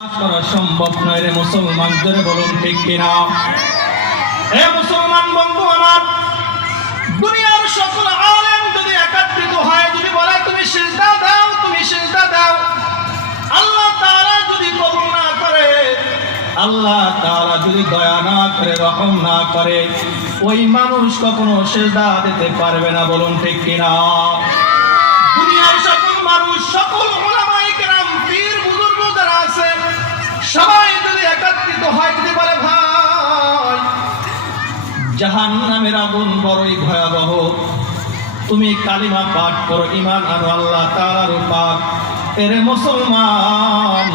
করা সম্ভব নয় রে মুসলমান, জোরে বলুন ঠিক কিনা? হে মুসলমান বন্ধু আমার, দুনিয়ার সকল আলেম যদি একত্রিত হয়, যদি বলে তুমি সিজদা দাও, তুমি সিজদা দাও, আল্লাহ তাআলা যদি কবুল না করে, আল্লাহ তাআলা যদি দয়া না করে, রহম না করে, ওই মানুষ কখনো সিজদা দিতে পারবে না। বলুন ঠিক কিনা? দুনিয়ার সকল মানুষ, সকল উলামায়ে কেরাম, পীর বুজুর্গ যারা আছে, সবাই যদি একত্রিত হয়, যদি বলে ভাই জাহান্নামের আগুন বড়ই ভয়াবহ, তুমি কালিমা পাঠ করো, ঈমান আনো আল্লাহ তাআলার উপর, এরে মুসলমান,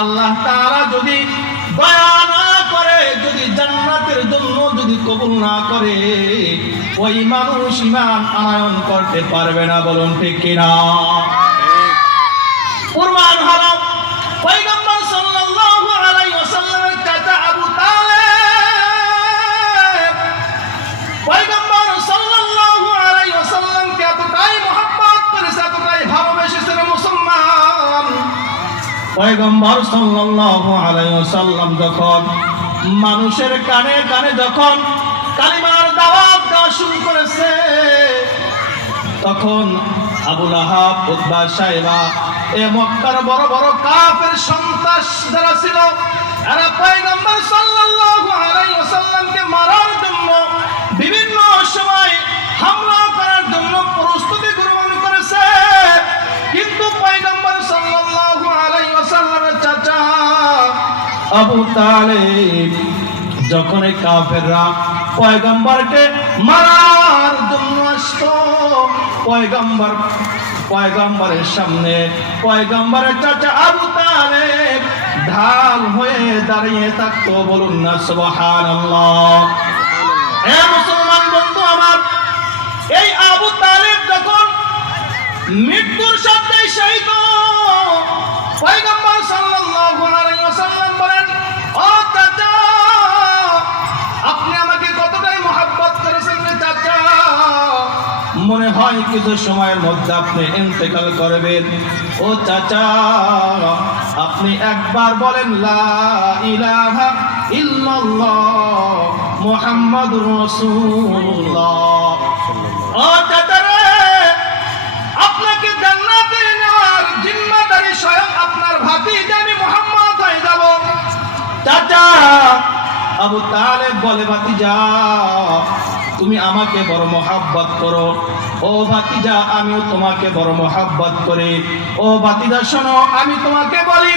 আল্লাহ তাআলা যদি দয়া না করে, যদি জান্নাতের জন্য যদি কবুল না করে, ওই মানুষ ঈমান আনয়ন করতে পারবে না। বলুন ঠিক কিনা? কুরবান হলো পয়গম্বর সাল্লাল্লাহু আলাইহি ওয়াসাল্লামের চাচা আবু তালেব। পয়গম্বর সাল্লাল্লাহু আলাইহি ওয়াসাল্লামকে এতটাই মহব্বত করেছে, এতটাই ভালোবেসেছেন মুসলমান। পয়গম্বর সাল্লাল্লাহু আলাইহি ওয়াসাল্লাম যখন মানুষের কানে কানে যখন কালিমার দাওয়াত দেওয়া শুরু করেছে, তখন আবু লাহাব, উতবা, শাইবা, এ মক্কার বড় বড় কাফের সন্ত্রাস যারা ছিল, এরা পয়গম্বর সাল্লাল্লাহু আলাইহি ওয়াসাল্লামকে মারার জন্য বিভিন্ন সময় হামলা করার জন্য প্রস্তুতি গ্রহণ করেছে। কিন্তু পয়গম্বর সাল্লাল্লাহু আলাইহি ওয়াসাল্লামের চাচা আবু তালেব যখন এই কাফেররা পয়গম্বরকে মারার জন্য আসতো, পয়গম্বরের সামনে পয়গম্বরের চাচা আবু তালেব ঢাল হয়ে দাঁড়িয়ে থাকতো। বলুন না সুবহানাল্লাহ। হে মুসলমান বন্ধু আমার, এই আবু তালেব যখন মৃত্যুর সাথে শহীদ, পয়গম্বর সাল্লাল্লাহু আলাইহি ওয়াসাল্লাম বলেন, ও চাচা, আপনি আমাকে কতটাই মহব্বত করেছেন রে চাচা, মনে হয় কিছু সময়ের মধ্যে আপনি ইন্তেকাল করবেন। ও চাচা, আপনি একবার বলেন লা ইলাহা ইল্লাল্লাহ মুহাম্মাদুর রাসূলুল্লাহ। ও চাচা রে, আপনাকে জান্নাতে নেওয়ার জিম্মাদারি স্বয়ং আপনার ভাতিজা আমি মুহাম্মদ হয়ে যাব। চাচা আবু তালেব বলে, ভাতিজা তুমি আমাকে বড় মহব্বত করো। ও ভাতিজা, আমিও তোমাকে বড় মহব্বত করি। ও ভাতিজা শোনো, আমি তোমাকে বলি,